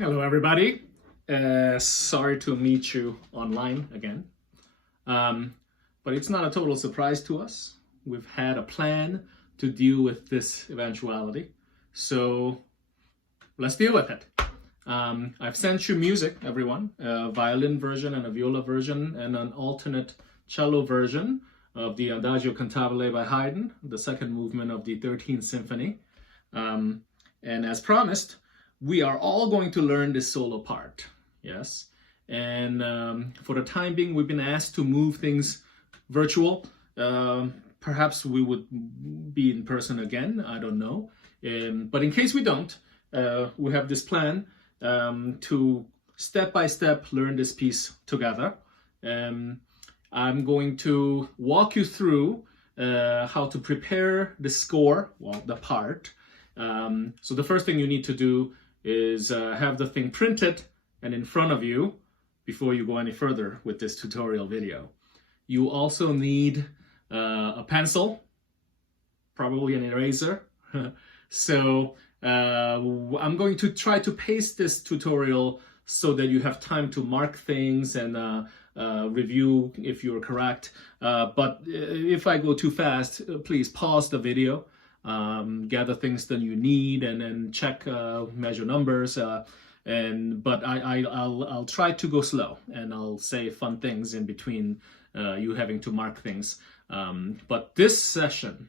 Hello, everybody. Sorry to meet you online again. But it's not a total surprise to us. We've had a plan to deal with this eventuality. So let's deal with it. I've sent you music, everyone, a violin version and a viola version and an alternate cello version of the Adagio Cantabile by Haydn, the second movement of the 13th Symphony. And as promised, we are all going to learn this solo part, yes? And for the time being, we've been asked to move things virtual. Perhaps we would be in person again, I don't know. But in case we don't, we have this plan to step by step learn this piece together. I'm going to walk you through how to prepare the score, well, the part. So the first thing you need to do is have the thing printed and in front of you before you go any further with this tutorial video. You also need a pencil, probably an eraser. So I'm going to try to pace this tutorial so that you have time to mark things and review if you're correct. But if I go too fast, please pause the video. Gather things that you need and then check measure numbers but I'll try to go slow and I'll say fun things in between you having to mark things, but this session,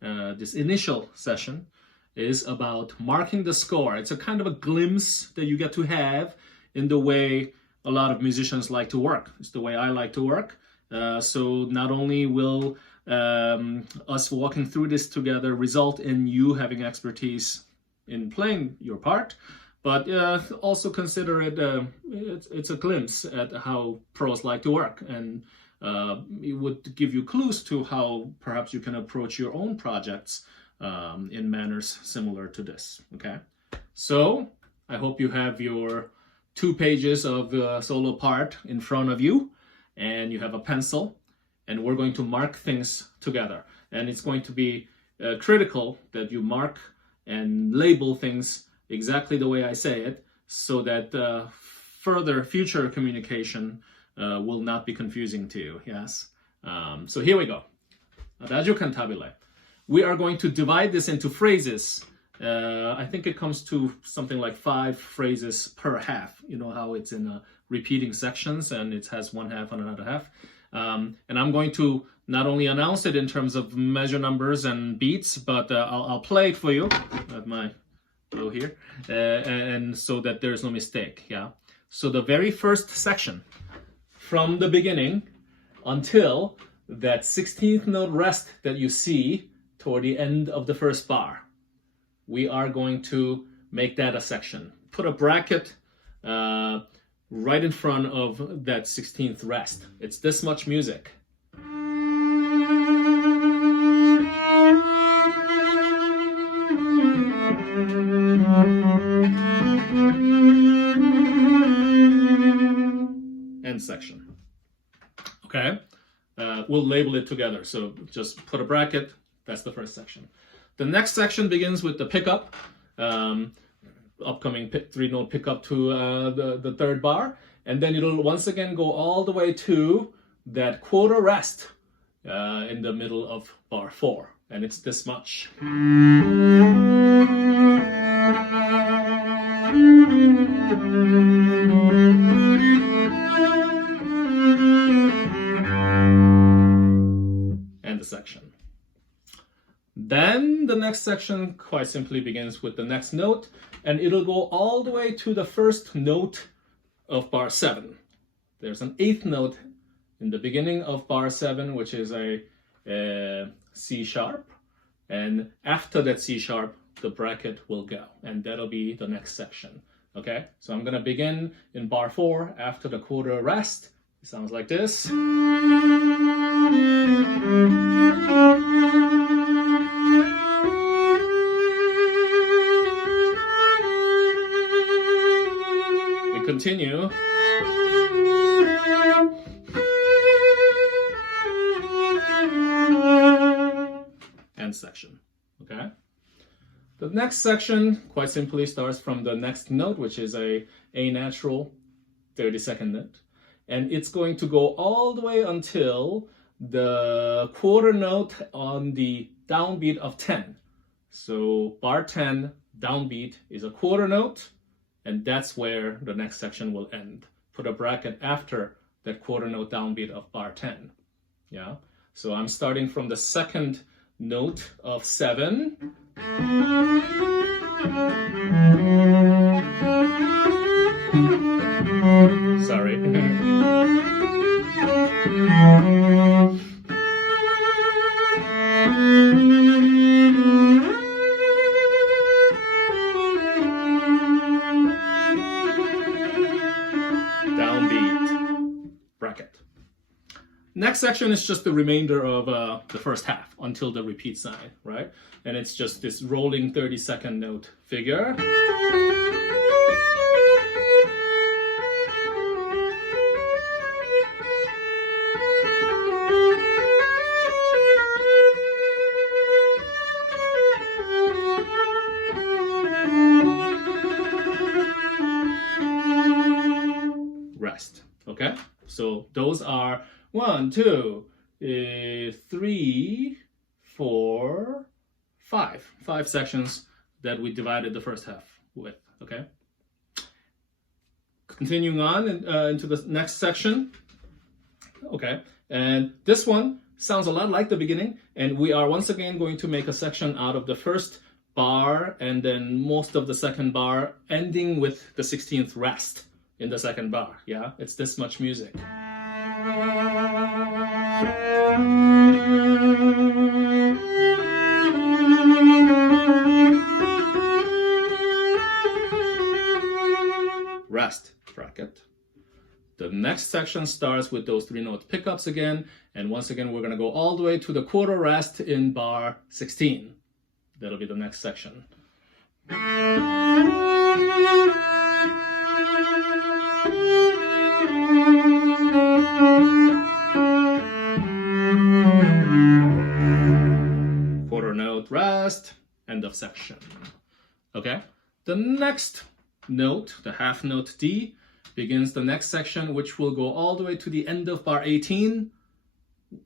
this initial session, is about marking the score. It's a kind of a glimpse that you get to have in the way a lot of musicians like to work. It's the way I like to work. So not only will us walking through this together result in you having expertise in playing your part, but also consider it it's a glimpse at how pros like to work, and it would give you clues to how perhaps you can approach your own projects in manners similar to this. Okay, so I hope you have your 2 pages of the solo part in front of you and you have a pencil. And we're going to mark things together. And it's going to be critical that you mark and label things exactly the way I say it, so that further future communication will not be confusing to you, yes? So here we go. Adagio Cantabile. We are going to divide this into phrases. I think it comes to something like 5 phrases per half. You know how it's in repeating sections and it has one half and another half. And I'm going to not only announce it in terms of measure numbers and beats, but I'll play it for you at my bow here, and so that there's no mistake. Yeah. So the very first section, from the beginning until that 16th note rest that you see toward the end of the first bar, we are going to make that a section. Put a bracket right in front of that 16th rest. It's this much music. End section. Okay, we'll label it together. So just put a bracket. That's the first section. The next section begins with the pickup. Upcoming 3-note pickup to the third bar, and then it'll once again go all the way to that quarter rest in the middle of bar 4, and it's this much. And the section. Then the next section quite simply begins with the next note, and it'll go all the way to the first note of bar 7. There's an 8th note in the beginning of bar 7, which is a C sharp, and after that C sharp, the bracket will go, and that'll be the next section. Okay, so I'm gonna begin in bar 4 after the quarter rest. It sounds like this. Continue. And section. Okay. The next section, quite simply, starts from the next note, which is a natural 32nd note. And it's going to go all the way until the quarter note on the downbeat of 10. So bar 10, downbeat, is a quarter note, and that's where the next section will end. Put a bracket after that quarter note downbeat of bar 10. Yeah. So I'm starting from the second note of 7. Sorry. Downbeat. Bracket. Next section is just the remainder of the first half until the repeat sign, right? And it's just this rolling 32nd note figure. Rest, okay? So those are 1, 2, 3, 4, 5. 5 sections that we divided the first half with, okay? Continuing on into the next section, okay? And this one sounds a lot like the beginning, and we are once again going to make a section out of the first bar and then most of the second bar, ending with the 16th rest in the second bar, yeah? It's this much music. Rest, bracket. The next section starts with those 3 note pickups again, and once again we're going to go all the way to the quarter rest in bar 16. That'll be the next section. Quarter note rest, end of section. Okay, the next note, the half note D, begins the next section, which will go all the way to the end of bar 18,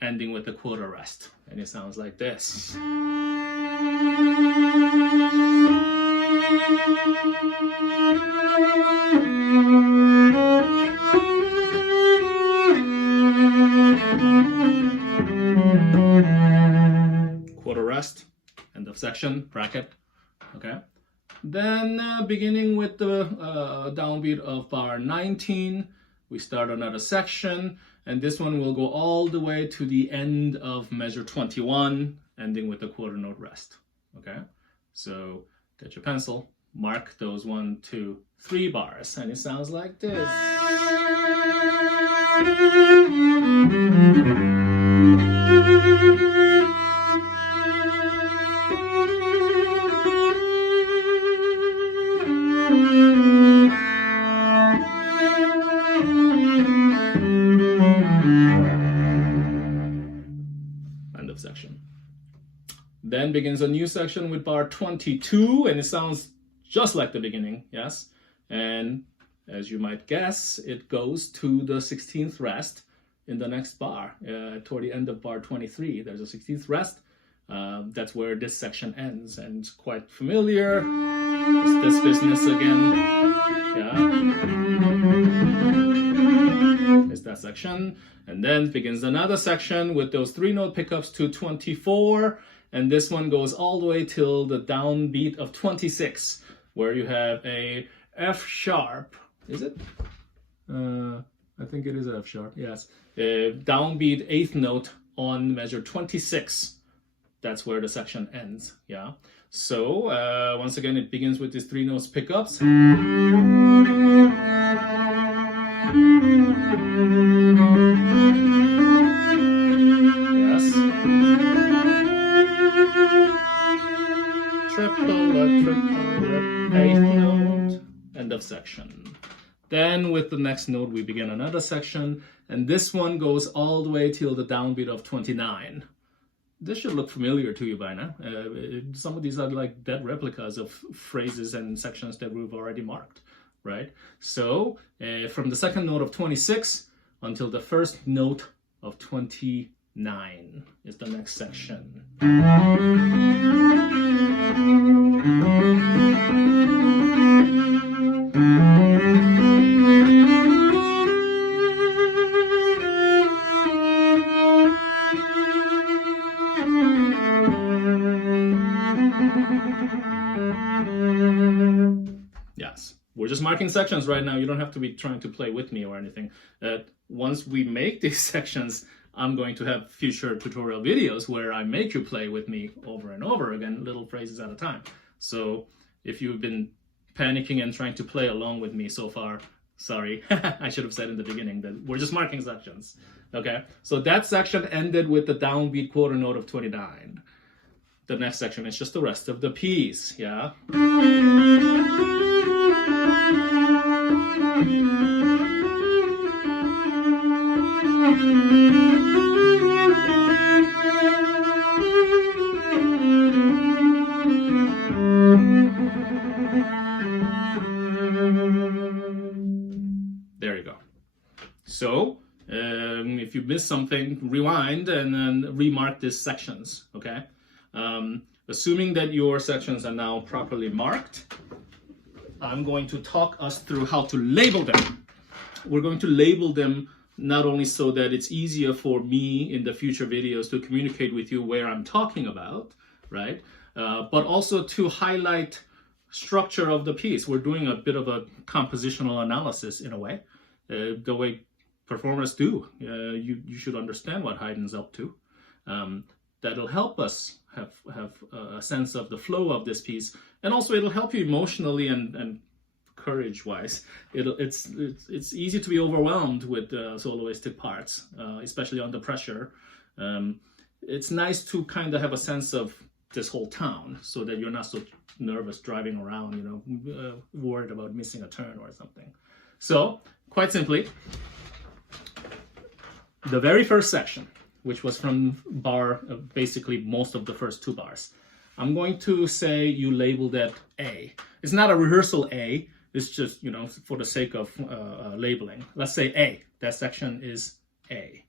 ending with the quarter rest. And it sounds like this. Quarter rest, end of section, bracket, okay? Then beginning with the downbeat of bar 19, we start another section, and this one will go all the way to the end of measure 21, ending with the quarter note rest, okay? So get your pencil, mark those 1, 2, 3 bars, and it sounds like this. End of section. Then begins a new section with bar 22, and it sounds just like the beginning, yes? And as you might guess, it goes to the 16th rest in the next bar. Toward the end of bar 23, there's a 16th rest. That's where this section ends, and it's quite familiar. It's this business again. Yeah. It's that section. And then begins another section with those 3 note pickups to 24. And this one goes all the way till the downbeat of 26, where you have a F sharp. Is it? I think it is F sharp, yes. Downbeat 8th note on measure 26. That's where the section ends, yeah. So once again, it begins with these 3 notes pickups. Yes. Triplet, 8th note, end of section. Then with the next note, we begin another section, and this one goes all the way till the downbeat of 29. this should look familiar to you by now. Some of these are like dead replicas of phrases and sections that we've already marked, right? So from the second note of 26 until the first note of 29 is the next section. Yes, we're just marking sections right now. You don't have to be trying to play with me or anything. Once we make these sections, I'm going to have future tutorial videos where I make you play with me over and over again, little phrases at a time. So if you've been panicking and trying to play along with me so far, sorry, I should have said in the beginning that we're just marking sections. Okay, so that section ended with the downbeat quarter note of 29. The next section is just the rest of the piece, yeah? There you go. So, if you missed something, rewind and then remark these sections, okay? Assuming that your sections are now properly marked, I'm going to talk us through how to label them. We're going to label them not only so that it's easier for me in the future videos to communicate with you where I'm talking about, right? But also to highlight structure of the piece. We're doing a bit of a compositional analysis in a way, the way performers do. You should understand what Haydn's up to. That'll help us have a sense of the flow of this piece, and also it'll help you emotionally and courage-wise. It's easy to be overwhelmed with soloistic parts, especially under pressure. It's nice to kind of have a sense of this whole town, so that you're not so nervous driving around, worried about missing a turn or something. So, quite simply, the very first section, which was from bar, basically most of the first two bars, I'm going to say you label that A. It's not a rehearsal A, it's just, for the sake of labeling. Let's say A, that section is A.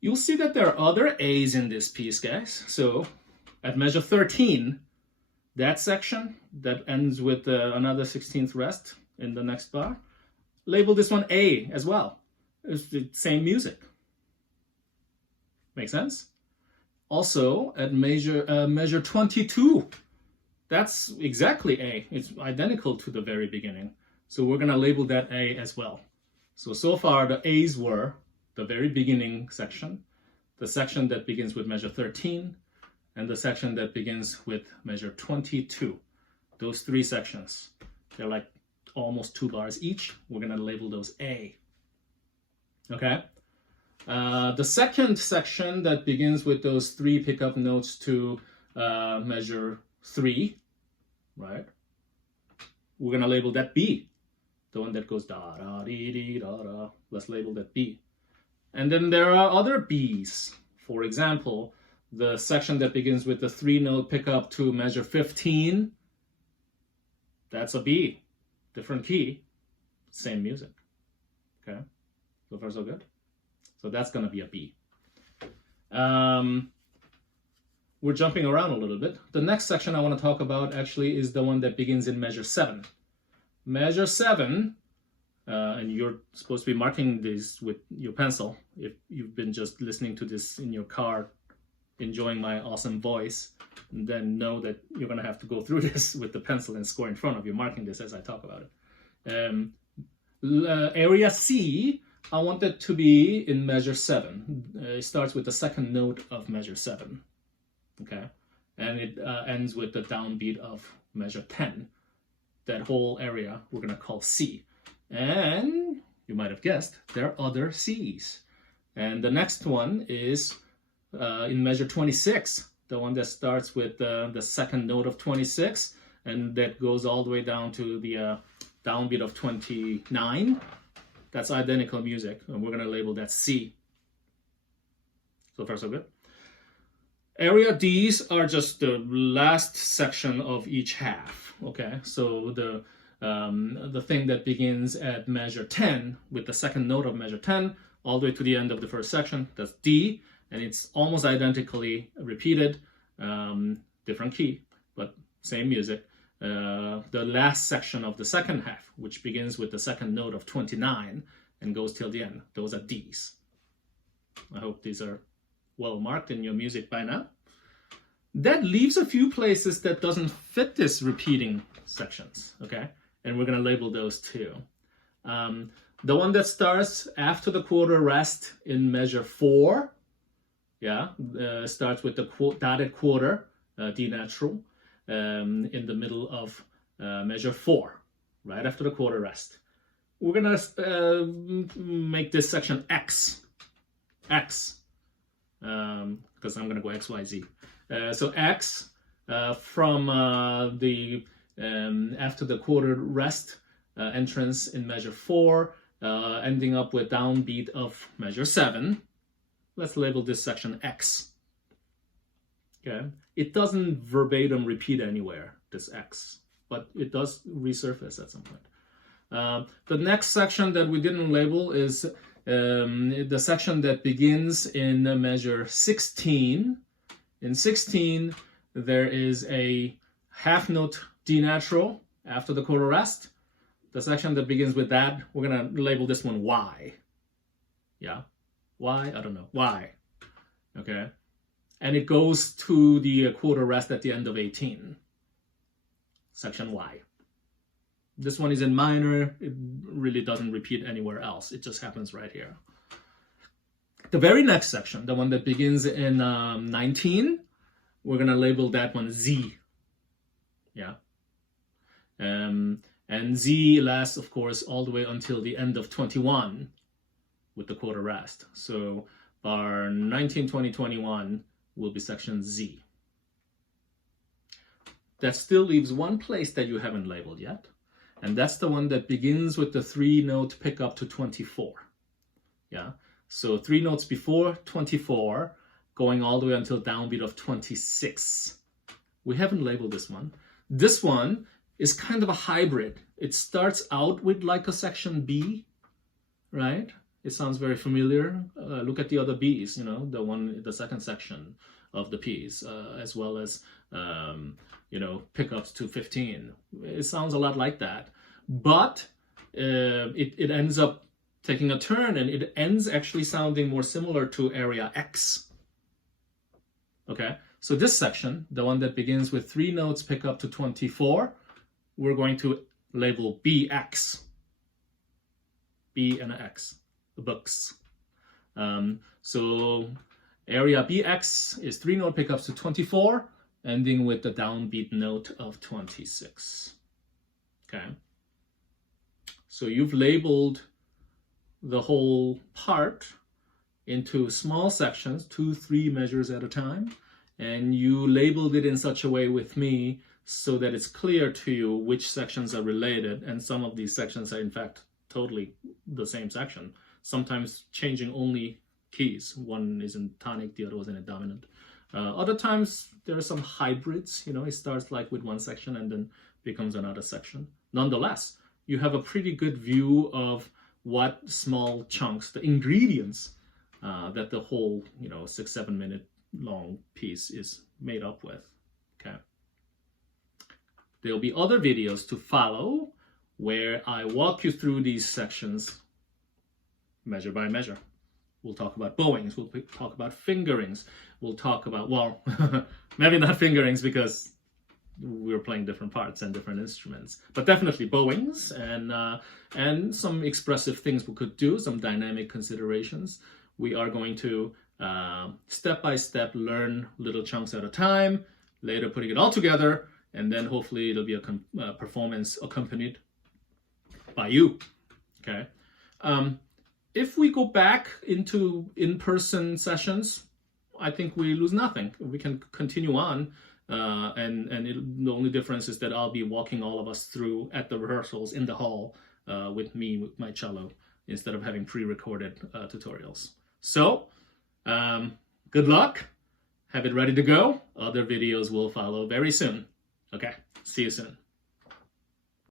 You'll see that there are other A's in this piece, guys. So at measure 13, that section that ends with another 16th rest in the next bar, label this one A as well. It's the same music. Make sense? Also, at measure 22, that's exactly A. It's identical to the very beginning. So we're going to label that A as well. So far, the A's were the very beginning section, the section that begins with measure 13, and the section that begins with measure 22. Those three sections, they're like almost 2 bars each. We're going to label those A. Okay? The second section that begins with those 3 pickup notes to measure 3, right? We're going to label that B. The one that goes da da dee dee da da. Let's label that B. And then there are other B's. For example, the section that begins with the 3-note pickup to measure 15, that's a B. Different key, same music. Okay? So far so good? So that's going to be a B. We're jumping around a little bit. The next section I want to talk about actually is the one that begins in measure 7. Measure 7, and you're supposed to be marking this with your pencil if you've been just listening to this in your car, enjoying my awesome voice, then know that you're going to have to go through this with the pencil and score in front of you, marking this as I talk about it. Area C, I want it to be in measure 7. It starts with the second note of measure 7, okay? And it ends with the downbeat of measure 10. That whole area we're going to call C. And you might have guessed, there are other C's. And the next one is in measure 26, the one that starts with the second note of 26, and that goes all the way down to the downbeat of 29. That's identical music, and we're going to label that C. So far, so good. Area Ds are just the last section of each half. Okay, so the thing that begins at measure 10 with the second note of measure 10 all the way to the end of the first section, that's D, and it's almost identically repeated, different key, but same music. The last section of the second half, which begins with the second note of 29 and goes till the end, those are Ds. I hope these are well marked in your music by now. That leaves a few places that doesn't fit this repeating sections, okay? And we're gonna label those too. The one that starts after the quarter rest in measure 4, yeah, starts with the dotted quarter, D natural, in the middle of measure 4, right after the quarter rest. We're gonna make this section X, because I'm gonna go X, Y, Z. So X from the after the quarter rest entrance in measure 4, ending up with downbeat of measure 7. Let's label this section X. Okay, it doesn't verbatim repeat anywhere, this X, but it does resurface at some point. The next section that we didn't label is the section that begins in measure 16. In 16, there is a half note D natural after the quarter rest. The section that begins with that, we're gonna label this one Y. Yeah, Y, I don't know, Y, okay? And it goes to the quarter rest at the end of 18, section Y. This one is in minor, it really doesn't repeat anywhere else, it just happens right here. The very next section, the one that begins in 19, we're gonna label that one Z, yeah? And Z lasts, of course, all the way until the end of 21 with the quarter rest. So bar 19, 20, 21 will be section Z. That still leaves one place that you haven't labeled yet, and that's the one that begins with the 3-note pickup to 24. Yeah, so 3 notes before 24, going all the way until downbeat of 26. We haven't labeled this one. This one is kind of a hybrid. It starts out with like a section B, right? It sounds very familiar. Look at the other Bs, you know, the second section of the Ps, as well as, you know, pickups to 15. It sounds a lot like that, but it ends up taking a turn, and it ends actually sounding more similar to area X. Okay, so this section, the one that begins with 3 notes pickup to 24, we're going to label BX. B and an X, the books. So area BX is 3 note pickups to 24, ending with the downbeat note of 26. Okay, so you've labeled the whole part into small sections, 2-3 measures at a time, and you labeled it in such a way with me so that it's clear to you which sections are related, and some of these sections are in fact totally the same section, sometimes changing only keys. One is in tonic, the other was in a dominant. Other times there are some hybrids, you know, it starts like with one section and then becomes another section. Nonetheless, you have a pretty good view of what small chunks, the ingredients that the whole, you know, 6-7 minute long piece is made up with. Okay. There'll be other videos to follow where I walk you through these sections measure by measure. We'll talk about bowings, we'll talk about fingerings, we'll talk about, well, maybe not fingerings because we're playing different parts and different instruments, but definitely bowings and some expressive things we could do, some dynamic considerations. We are going to step by step learn little chunks at a time, later putting it all together, and then hopefully it'll be a performance accompanied by you. Okay. If we go back into in-person sessions, I think we lose nothing. We can continue on, the only difference is that I'll be walking all of us through at the rehearsals in the hall with me, with my cello, instead of having pre-recorded tutorials. So, good luck. have it ready to go. Other videos will follow very soon. Okay, see you soon.